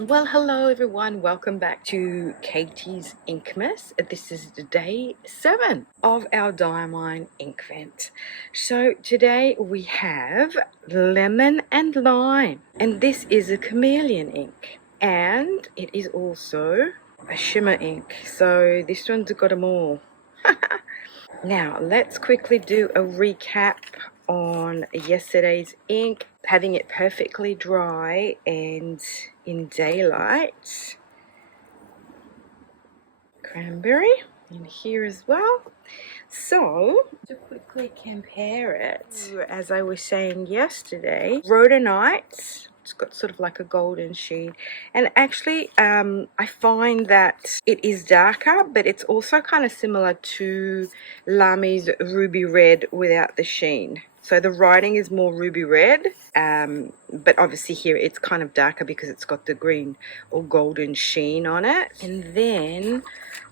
Well, hello everyone. Welcome back to Katie's Inkmas. This is day 7 of our Diamine Inkvent. So today we have lemon and lime, and this is a chameleon ink, and it is also a shimmer ink. So this one's got them all. Now let's quickly do a recap on yesterday's ink, having it perfectly dry and in daylight. Cranberry in here as well. So to quickly compare it, as I was saying yesterday, rhodonite, it's got sort of like a golden sheen, and actually I find that it is darker, but it's also kind of similar to Lami's ruby red without the sheen. So the writing is more ruby red, but obviously here it's kind of darker because it's got the green or golden sheen on it. And then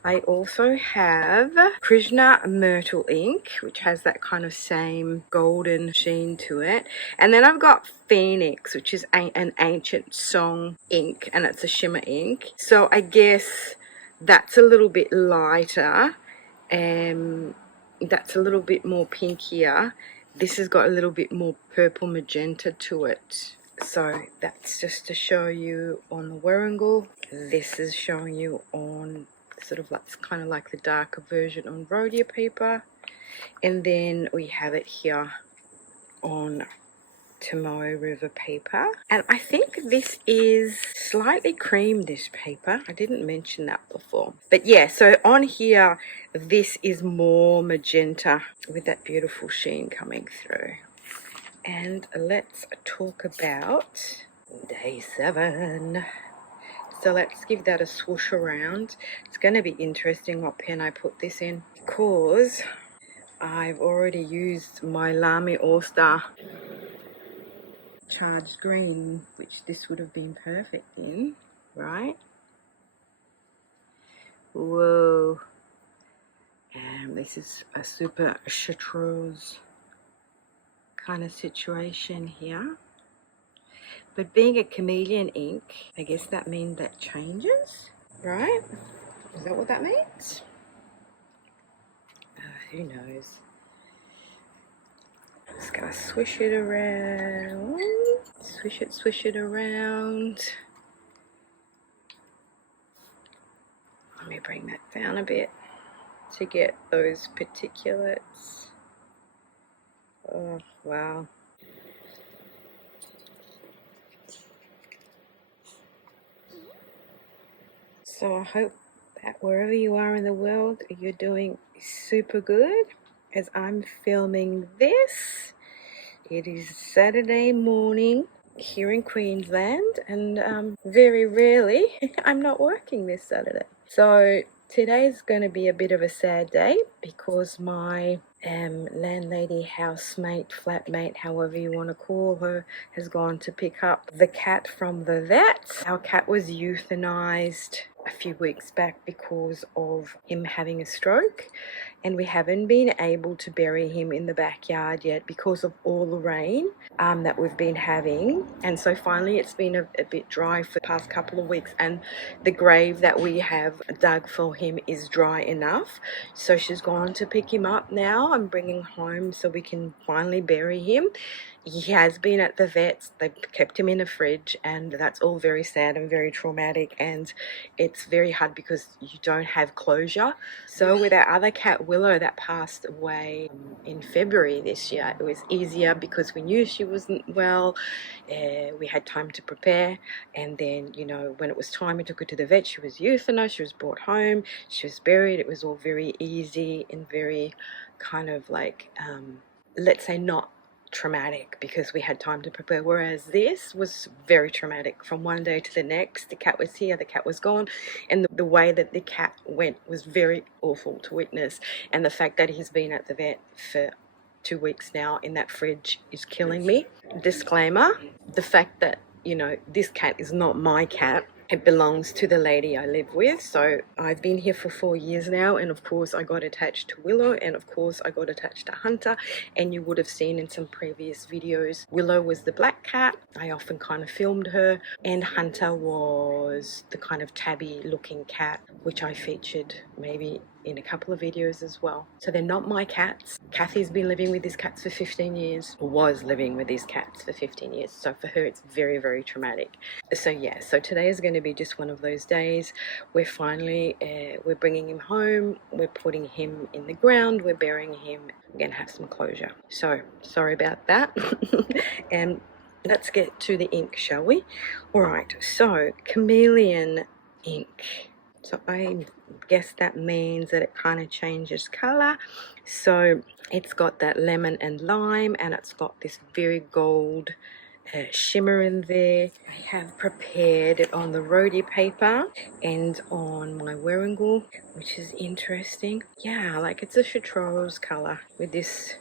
I also have Krishna Myrtle ink, which has that kind of same golden sheen to it. And then I've got Phoenix, which is an ancient song ink, and it's a shimmer ink. So I guess that's a little bit lighter, and that's a little bit more pinkier. This has got a little bit more purple magenta to it. So that's just to show you on the Warringal. This is showing you on sort of like, it's kind of like the darker version on rhodia paper. And then we have it here on Tomoe River paper. And I think this is slightly cream, this paper. I didn't mention that before. But yeah, so on here, this is more magenta with that beautiful sheen coming through. And let's talk about day 7. So let's give that a swoosh around. It's going to be interesting what pen I put this in, because I've already used my Lamy All-Star Charged Green, which this would have been perfect in, right? Whoa. And this is a super chartreuse kind of situation here. But being a chameleon ink, I guess that means that changes, right? Is that what that means? Who knows? Just gonna swish it around. Swish it around. Let me bring that down a bit to get those particulates. Oh, wow. So I hope that wherever you are in the world, you're doing super good. As I'm filming this, it is Saturday morning here in Queensland, and very rarely I'm not working this Saturday. So today's going to be a bit of a sad day because my landlady, housemate, flatmate, however you want to call her, has gone to pick up the cat from the vet. Our cat was euthanized a few weeks back because of him having a stroke, and we haven't been able to bury him in the backyard yet because of all the rain that we've been having. And so finally it's been a bit dry for the past couple of weeks, and the grave that we have dug for him is dry enough. So she's gone to pick him up now and bring him home so we can finally bury him. He has been at the vets. They've kept him in a fridge, and that's all very sad and very traumatic, and it's very hard because you don't have closure. So with our other cat, Willow, that passed away in February this year, it was easier because we knew she wasn't well. We had time to prepare, and then, you know, when it was time, we took her to the vet. She was euthanized, she was brought home, she was buried. It was all very easy and very kind of like, let's say, not traumatic because we had time to prepare, whereas this was very traumatic. From one day to the next, the cat was here, the cat was gone, and the way that the cat went was very awful to witness. And the fact that he's been at the vet for 2 weeks now in that fridge is killing me. Disclaimer, the fact that, you know, this cat is not my cat, It belongs to the lady I live with. So I've been here for 4 years now, and of course I got attached to Willow, and of course I got attached to Hunter. And you would have seen in some previous videos, Willow was the black cat. I often kind of filmed her, and Hunter was the kind of tabby looking cat, which I featured maybe in a couple of videos as well. So they're not my cats. Kathy's been living with these cats for 15 years, or was living with these cats for 15 years. So for her, it's very, very traumatic. So yeah, so today is going to be just one of those days. We're finally, we're bringing him home. We're putting him in the ground. We're burying him. We're going to have some closure. So sorry about that. And let's get to the ink, shall we? All right, so chameleon ink. So I guess that means that it kind of changes color. So it's got that lemon and lime, and it's got this very gold shimmer in there. I have prepared it on the rhodie paper and on my Wearingle, which is interesting. Yeah, like it's a chartreuse color with this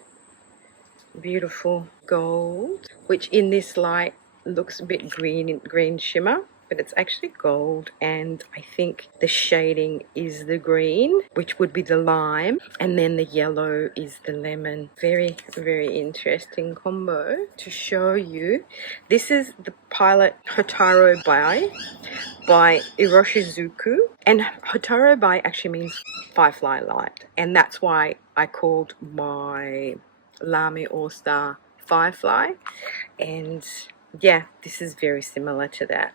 beautiful gold, which in this light looks a bit green shimmer, but it's actually gold, and I think the shading is the green, which would be the lime, and then the yellow is the lemon. Very, very interesting combo to show you. This is the Pilot Hotaro by Iroshizuku, and Hotaro Bai actually means firefly light, and that's why I called my Lamy All-Star Firefly. And yeah, this is very similar to that.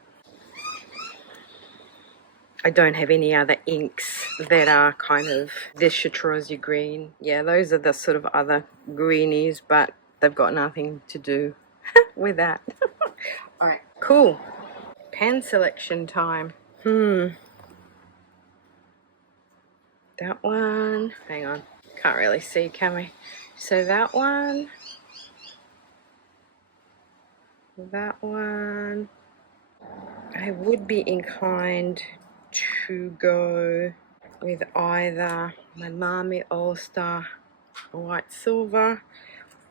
I don't have any other inks that are kind of this chartreuse green. Yeah, those are the sort of other greenies, but they've got nothing to do with that. All right, cool. Pen selection time. That one, hang on, can't really see, can we? So that one, I would be inclined to go with either my Lamy All-Star White Silver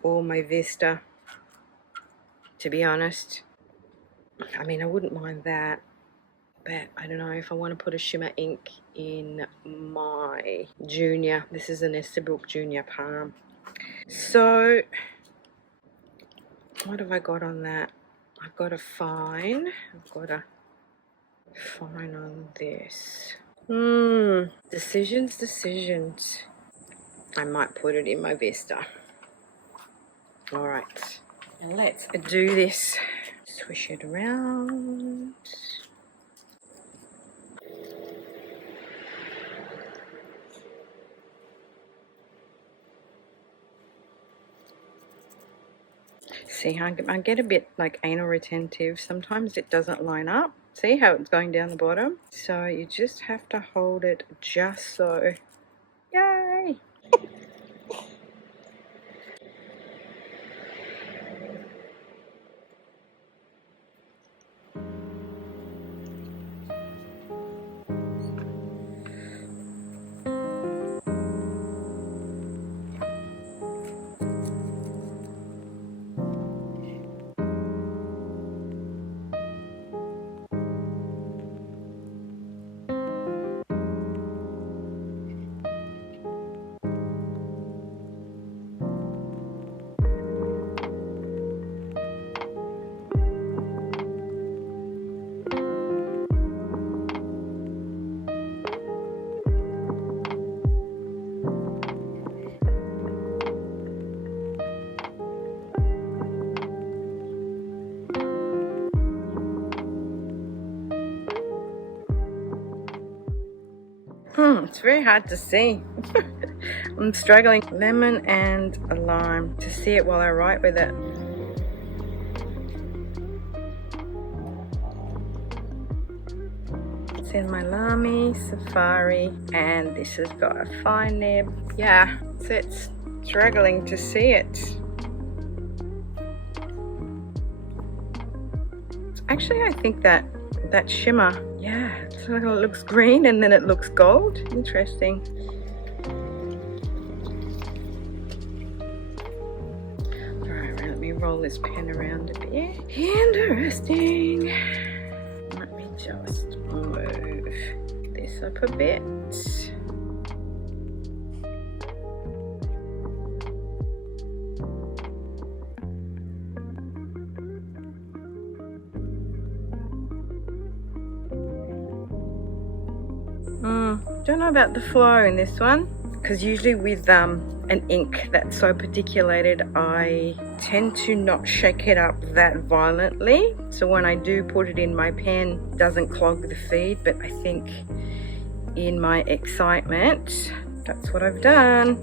or my Vista, to be honest. I mean, I wouldn't mind that, but I don't know if I want to put a shimmer ink in my Junior. This is an Esterbrook Junior Palm. So what have I got on that? I've got a fine. I've got a fine on this. Decisions. I might put it in my Vista. All right, now let's do this. Swish it around. See, I get a bit like anal retentive. Sometimes it doesn't line up. See how it's going down the bottom? So you just have to hold it just so. Yay! It's very hard to see. I'm struggling. Lemon and a lime to see it while I write with it. It's in my Lamy Safari, and this has got a fine nib. Yeah, so it's struggling to see it. Actually, I think that shimmer, yeah, so it looks green and then it looks gold. Interesting. All right, let me roll this pen around a bit. Interesting. Let me just this up a bit. Don't know about the flow in this one, because usually with an ink that's so particulated, I tend to not shake it up that violently. So when I do put it in my pen, it doesn't clog the feed, but I think in my excitement, that's what I've done.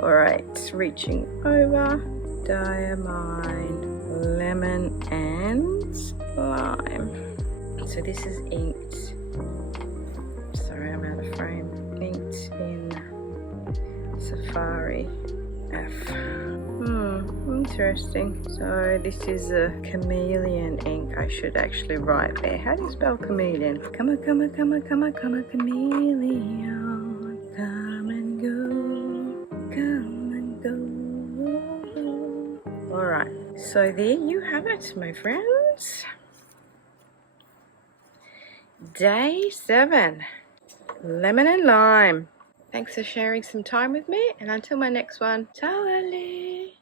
All right, reaching over, diamine, lemon, and lime. So this is inked. Sorry, I'm out of frame. Inked in Safari F. Interesting. So this is a chameleon ink. I should actually write there. How do you spell chameleon? Come on, chameleon. Come and go. Come and go. Alright, so there you have it, my friends. Day 7. Lemon and lime. Thanks for sharing some time with me, and until my next one, ciao Ali.